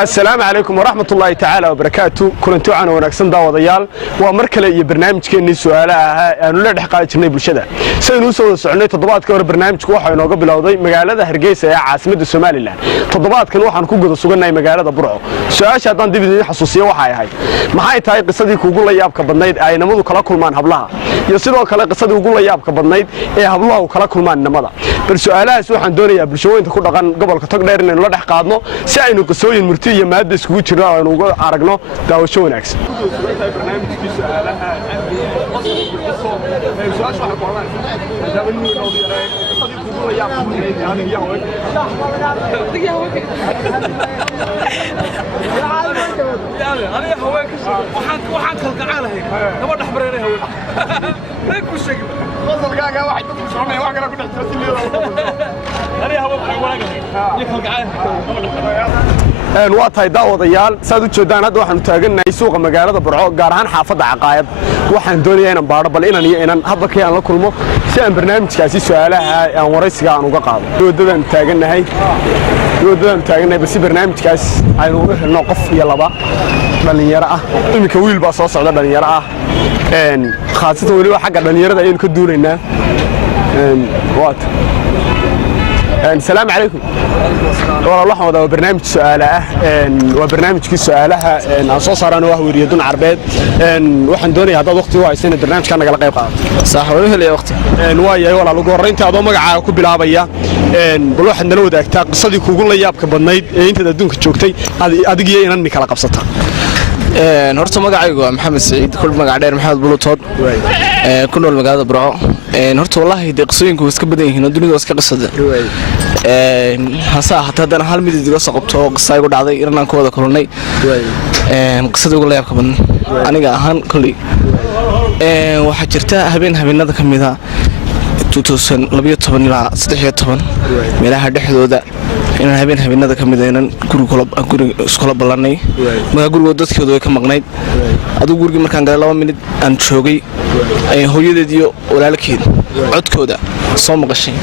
السلام عليكم ورحمة الله تعالى وبركاته كلنتو عنا ونكسن داوديال ومركلة iyo barnaamijkeennii su'aalaha aanu la dhex qaadi jirnay bulshada saynu soo soconay toddobaadka hore barnaamijku waxa inooga bilowday magaalada Hargeysa ee caasimadda Soomaaliland toddobaadkan waxaan ku guda sugannahay magaalada Burco su'aasha haddaan dib idin xasuusiyo waxay ahayd maxay tahay qisadii kuugu la yaabka badnayd ay namadu kala kulmaan hablaha iyo sidoo kale qisadii ugu la yaabka badnayd ee habluhu kala kulmaan namada bal su'aalahaas waxaan doonayaa bulshooyinka ku dhaqan gobolka Togdheer inaynu la dhex qaadno si aynu qisooyin murti iyo maadda iskugu jirno aynu uga aragno daawasho wanaagsan waa tahay daawadayaal saad u jeedaan hadda waxaanu taaganahay suuqa magaalada Burco gaar ahaan xaafadda Caqaayad waxaan doonayaa inaan baaro bal inaan hadba kii aan la kulmo si aan barnaamijkaasi su'aalaha aan waraysiga aan uga qaado wadadaan taaganahay bal si barnaamijkaas aynu uga helno qof iyo laba dhalinyaro ah imika wiil baa soo socda dhalinyaro ah khaasatan waliba xagga dhalinyarada ayaynu ka duulaynaa السلام عليكم والله waxaan wadaa barnaamij su'aalaha waa barnaamijkii su'aalaha aan soo saarano waa wariyadun Carbeed waxaan doonayaa hadaad waqti u haysan barnaamijka naga qayb qaadato صح wuu helay waqti waa yahay walaal ugu horeyntii adoo magacaaga ku bilaabaya bal waxaad nala wadaagtaa qisadii kuugu la yaabka badnayd ee inta adduunka joogtay adiga iyo inaan kala qabsata horta magacaygu waa Maxamed Saciid kul magac dheer Maxamed Bulutood ku nool magaalada Burco horta wallahi qisooyinku iska badan yihiin dunida iska qisada hasa haddana hal mid idiga soo qabto qisay ugu dhacday inaan ka wada kulnay qisada ugu la yaabka badan aniga ahaan kulli waxa jirta habeenada kamida 2012 ilaa 13 meelaha dhexdooda inaan habeenada kamid inaan guriga iskula balanay guriga dadkooda way ka maqnayd adigu guriga markaan galay 2 minute aan joogay ay hooyadeed iyo walaalkeed codkooda soo maqashay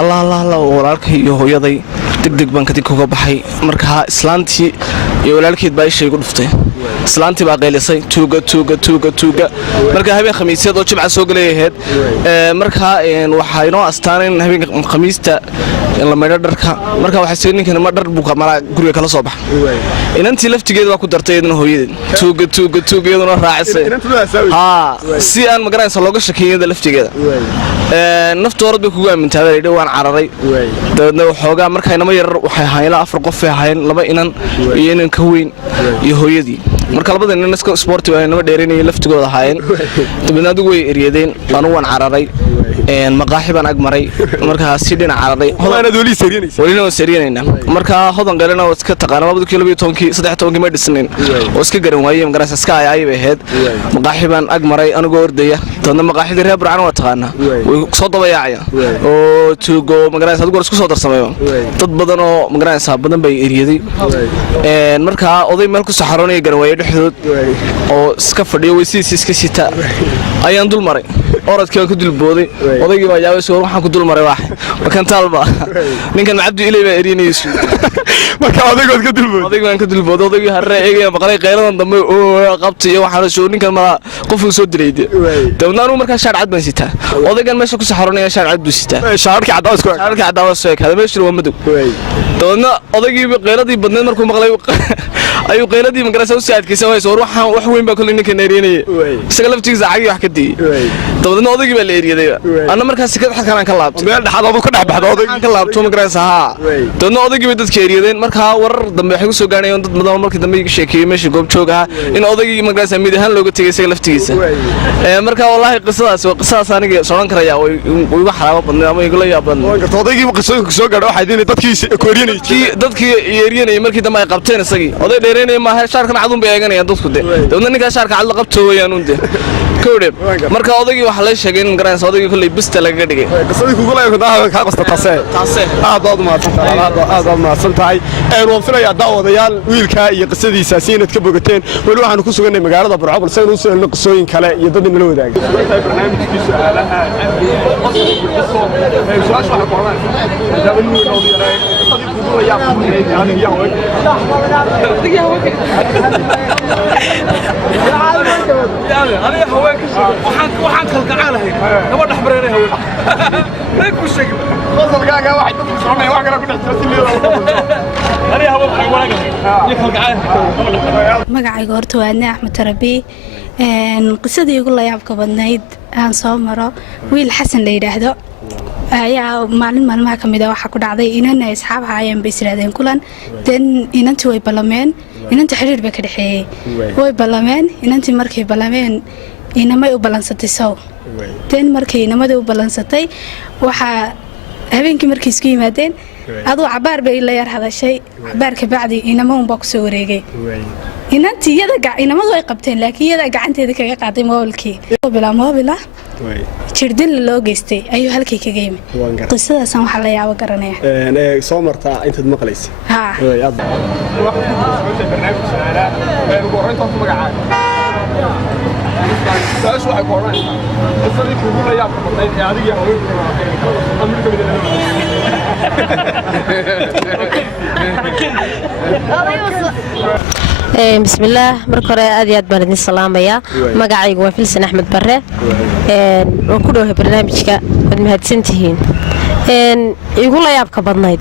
Allah walaalkay iyo hooyaday degdeg baan kadib uga baxay markaa islaantii iyo walaalkeed baa ishay ugu dhuftay islaantii baa qeylisay tuuga markaa habeen khamiisyeed oo jimca soo galeeyahay markaa waxa inoo astaanay habeen khamiista la meedho dharka markaa waxa soo ninkan ma dhar buuqa mala guriga kala soo baxay inantii laftigeed waa ku dartay idin hooyadeed tuuga iyaduna raacisay si aan magaranaysa looga shakiyeeyada laftigeeda naftoorad bay kugu aamintaabay dhawaan cararay dadna waxoogaa markaa inama yar waxay ahaayeen 4 qof ay ahaayeen 2 inan iyo inan ka weyn iyo hooyadii marka labada inan iska sporti waa inama dheerinay laftigooda ahaayeen dabadna adigu way eriyadeen anu waan cararay maqaaxi baan ag maray markaa si dhinac cararay hodanad wali sariinayna markaa hodan galena oo iska taqaan 2012 ma dhisnayn oo iska garan waayay magaras iska ay ahayd maqaaxi baan ag maray anigoo ordaya dadna maqaaxida reer Burco waa taqaana way soo dabayacaya oo tuugo magaras adigu isku soo darsameeyo dad badan oo magaras badan bay eriyaday markaa oday meel ku saxaroonay garan waayay dhexdood oo iska fadhiyo weysiis iska sita ayaan dul maray orodkii ku dul booday odaygii baa yaabay soo waxaan ku dul maray wax markaan talba ninkan Cabdi Ilay baa erinayso marka odaygood ka dul booday odaygaan ka dul booday odaygii harre eegay maqalay qeyladan dambe oo qabtay iyo waxaan soo ninkan ma qof uu soo diray dawladna markaa shaar cad baan sitaa odaygan meesha ku saxaroonaya shaar cad buu sitaa shaarkii cadawas soo kale meesha waa madow dawladna odaygii qeyladii badneed markuu maqlay ayuu qeyladii magaras oo saadkiisa way soo waxaan wax weyn baa kulli ninkan erinayay isaga laftigiisa cagi wax ka diiy dawladna odaygii baa la eriyaday ana markaas sikad xalkan ka laabto meel dhaxad oo ka dhaxbaxdo odaygan ka laabto magaras dawladna odaygii bay dadka eriyadeen markaa warar dambe waxay soo gaanayeen dad badan markii dambe iga sheekeeyay meesha goob joog ah in odaygii magaras mid ahaan looga tagay isaga laftigiisa markaa wallahi qisadaas aniga soo dhan karaya way ugu xaraabo badnaa ama igula yaaban odaygii qisooyinka soo gaadhay waxa idin dadkii yeerinay markii dambe ay qabteen isagii oday dheereynay ma shaarkan cadun bay eeganayaan dadku dawladna ninka shaarka cad la qabto weeyaan kowdhe marka odaygii waxa la sheegay in garanaysa odaygii kulay bista laga dhigay qisadii kugu leeyahay ka qasta taase aad baad mahadsan tahay waan filayaa daawadayaal wiilka iyo qisadiisa si inaad ka bogateen weli waxaanu ku sugannahay magaalada Burco balse inuu soo helno qisooyin kale iyo dad inala wadaaga barnaamijkii su'aalaha waxaan kalgacanahay gabadh xabareeray haween may ku sheeg qosolkaaga wax ku soconay wax kale ku dhex jirtay magacayga horta waa Adna Axmed Tarabi qisadii ugu la yaabka badnayd aan soo maro wiil Xasan la yiraahdo ayaa maalmaha kamid ah waxa ku dhacday inaan asxaab haayeen bay israadeen kulan inantii way balameen inantii xiriir bay ka dhaxeeyay way balameen inantii markay balameen inamay u balansatay saw markay inamada u balansatay waxa habeenkii markay isku yimaadeen adoo cabaar bay la yar hadashay cabaar ka bacdi inama un baa ku soo wareegay inantii inamadu ay qabteen laakiin iyada gacanteeda kaga qaaday mobilkii moobila jirdil loo geystay ayuu halkii kaga yimid qisadaasaan waxa la yaabo garanaya soo martaa intaad maqlaysa بسم الله مركورة أديات بردين السلامة يا مقاعي وفلسن أحمد برة وكله برنامجك المهد سنتهين يقول لا يبقى بدنايد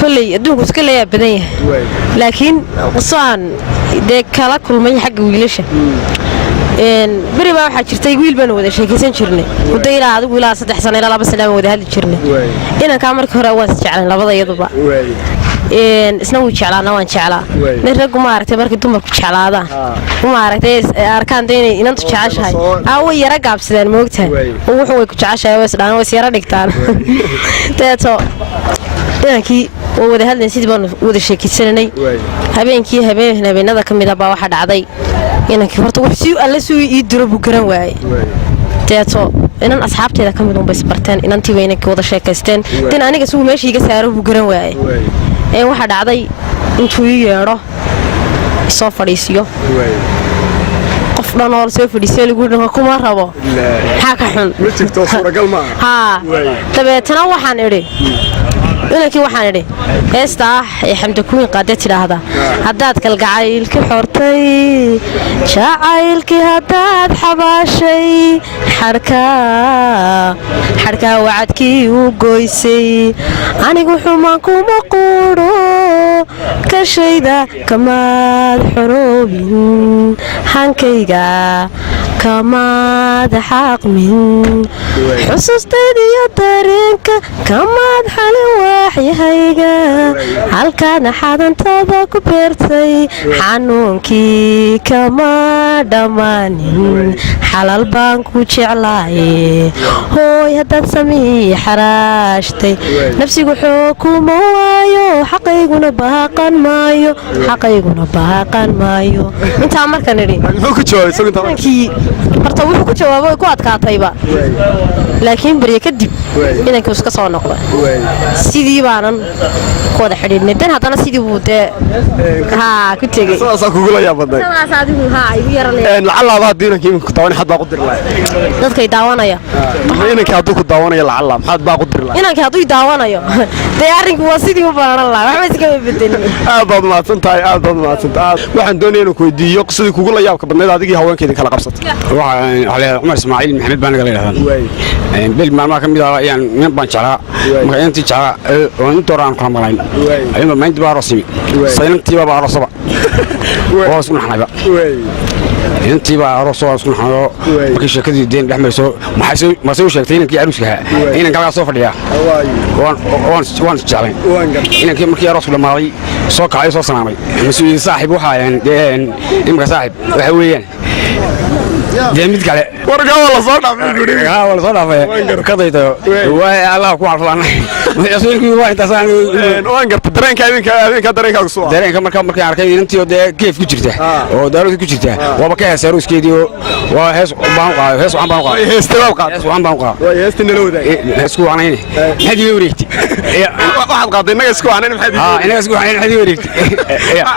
كل يدوق كل يا بدنيه لكن قصان ده كلا كل ما يحق ويلشه bari baa waxa jirtay wiil baan wada sheekaysan jirnay muddo adigu ilaa 3 sano ilaa 2 sano wada hadli jirnay inaan ka markii hore waan jeclaan labada iyaduba isna wuu jeclaana waan jeclaa raggu ma aragtay markii dumarku jeclaadaan ma aragtay arkaan inay inantu jeceshahay way yara gaabsadeen moogtahay wuxuu way ku jeceshahay way isdhaan way yara dhigtaan teeto inankii wada hadlay sidii baan wada sheekaysanay habeenada kamid ah baa waxa dhacday inankii horta wax si alla soo ii diro buu garan waayay teeto inan asxaabteeda kamid un bay isbarteen inantii wayna wada sheekaysteen tan aniga suu meeshii iga saaro buu garan waayay waxa dhacday intuu ii yeedho soo fadhiisiyo qof dhan oo soo fadhiisay lagu dhaho kuma rabo maxaa ka xun ma jirto suuragal ma dabeetana waxaan idhi inankii waxaan idhi heestaa xamda kuwiin qaade tidhaahda haddaad kalgacaylki xortay jacaylkii haddaad xabaashay xadhkaa wacadkii u goysay anigu xumaan kuma quudho kashayda kamaad xoroobin hankayga kamaad xaaqmin xusuustaydiyo dareenka kamaad xalin waaxyahayga halkaana xadantada ku beertay xanuunkii kama dhammaanin xalal baan ku jeclaaye hooy haddaad samii xaraashtay nafsigu xoog kuma waayo xaqayguna baaqan maayo intaa markan idhi horta wuxuu ku jawaabay ku adkaatayba laakiin bariye kadib inankii iska soo noqda sidii baanan ku wada xidhiidhnay dan haddana sidii buu dee ku tegey sidaasaa kugula yaabadnay sidaas adigu igu lacalaaba haddii inankii iminka ku daawan xad baa ku diri lahay dadkay daawanaya inankii hadduu ku daawanaya lacala maxaad baa ku diri lahay inankii hadduu daawanayo dee arrinku waa sidii u baaran lahaa waxba iskama bedelin aad baad mahadsan tahay waxaan doonaya inaan ku weydiiyo qisadii kugula yaabka badnayd adigii haweenkeedii kala qabsatay عمر إسماعيل محمد بان قال هذا بل ما كان بيدا يعني من بان شرا ما أنت شرا وأنت ران كلام ملاين أيوة ما أنت بارسمي سينتي بارسبا واسمع حنا بقى أنت بارسوا واسمع حنا ما كيش كذي دين بحمل سو ما سوي شيء كي عروس لها هنا قال صوف ليها وان شرا هنا كي مركي رسول مالي سوق عايز صنامي مسوي صاحب وحا يعني إمك صاحب وحويان dee mid kale warkaa waa la soo dhaafay guri waa la soo dhaafay ka dayto waa allah ku carfaan rasuulkii waa intaasaan waan gartay dareenka dareenkaagu soo dareenka markaan arkay intii dee keef ku jirta oo daarood ku jirta waaba ka heesay ruuskeedii waa hees baan qaaday hees waxaan baan qaaday heestabaab qaad hees waxaan baan qaaday waa heestina la wadaagay heesku waanayne maxaad ii wareegtay waxaad qaaday inaga isku aanay maxaad inaga isku aanay maxaad ii wareegtay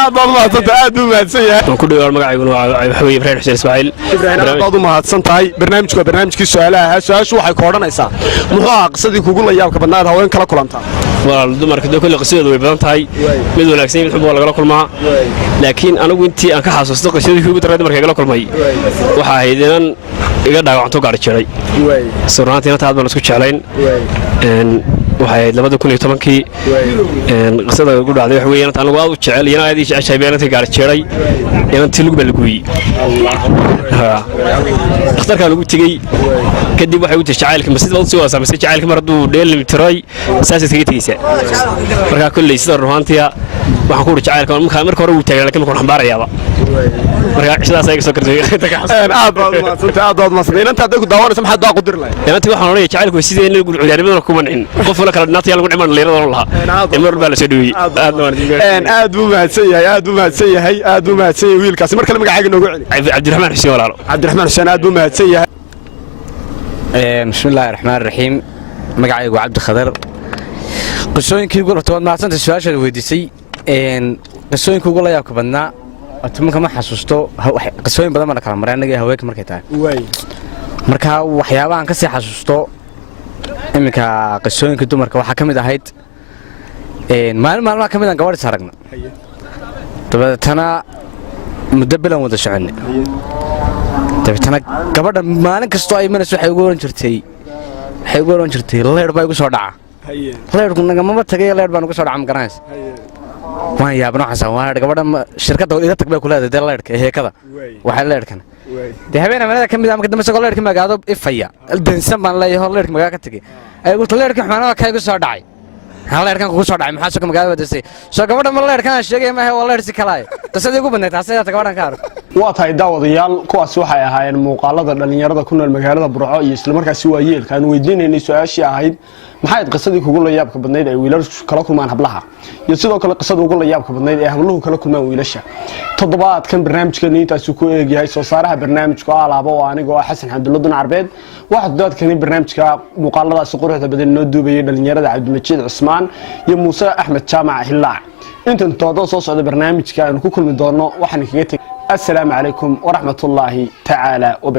aad baad mahadsantahay aad buu mahadsan yahay ku dhawaad magacayguna waxa weeye Ibrahim Xuseen Ismaaciil aad baad u mahadsan tahay barnaamijku waa barnaamijkii su'aalaha su'aashu waxay ku odhanaysaa muxuu ahaa qisadii kugu la yaabka badnaad haween kala kulantaa walaal dumarka doo kale qisadoodu way badan tahay mid wanaagsan mid xubbo lagala kulmaa laakiin anigu intii aan ka xasuusto qisadii kugu daray dumarka kala kulmay waxa ahayd inaan iga dhaawacanto gaar jiray sawirnaantiina taad baan isku jeclayn waxay 2010kii qisada ugu dhacday wax weeyaan anigu aad u jecel iyana aad ii jeceshay beenantii gaar jiray inantii lagu balguuyay dhakhtarka lagu tagay kadib waxay u jacaylka masjid wad soo waasay jacaylka mar haduu dheelin tiray saasay kaga tagaysa marka kulli sida ruuxantiya waxaan ku jacaylka marka hore uu taagay laakiin markaan xambaarayaaba marka sidaas ay soo kartay aad baad mahadsantahay inanta hadday ku daawanayso maxaad baa qudiri lahayd inantii waxaan oranay jacaylku sidee in lagu ciyaarnimada ku mancin qof wala kala dhinaatay lagu dhiman leeyahay lahaa mar baa la soo dhaweeyay aad buu mahadsan yahay wiilkaasi mar kale magacaaga noogu celi Cabdiraxmaan Xuseen walaalo Cabdiraxmaan Xuseen aad buu mahadsan yahay bismillaahir rahmaanir rahiim magacaygu Cabdi Khadar qisooyinkii ugu hortood maasanta su'aasha weydiisay qisooyinkii ugu la yaabka badnaa atumanka ma xasuusto qisooyin badan ma kala maray anaga haweenka markay tahay marka waxyaabahan ka sii xasuusto iminka qisooyinka dumarka waxa kamid ahayd maalmaha kamid aan gabadh saragna dabeetana muddo bilan wada soconay dabeetana gabadha maalin kastoo ay manayso waxay ugu oran jirtay leer baa igu soo dhaca leerku nagamama tagay leer baan ugu soo dhaca ma garanaysa waan yaabno xasan waan gabadha shirkadda ila tag bay ku leedahay leerka heekada waxa leerkan de habeena meelada kamid ah marka dambe soo leerka magaado ifaya dansan baan leeyahay leerka magaado ka tagay ay ugu leerka xamaanada ka igu soo dhacay leerkan ku soo dhacay maxaa soo magaado dasay soo gabadha ma leerkan sheegay ma waa leer si kalaay tasadii ugu badnayd taasay gabadhan ka arko waa tahay daawadayaal kuwaas waxay ahaayeen muuqaalada dhalinyarada ku nool magaalada Burco iyo isla markaasi waa yeelkaan weydiinaynay su'aashii ahayd maxay qisadii kugu la yaabka badnayd ay wiilashu kala kulmaan hablaha iyo sidoo kale qisada ugu la yaabka badnayd ee habluhu kala kulmaan wiilasha toddobaadkan barnaamijkeena intaas ku eegyahay soo saaraha barnaamijka alaabo oo aniga Xasan Xamdullaah Arbeed waxa dadkani barnaamijka muuqaaladaas quruxda badan noo duubayay dhalinyarada Cabdimajiid Cusmaan iyo Muuse Axmed Jaamac Hillaac intan todo soo socda barnaamijka aan ku kulmi doono waxaan kaga tagay assalaamu calaykum wa rahmatullaahi ta'ala wa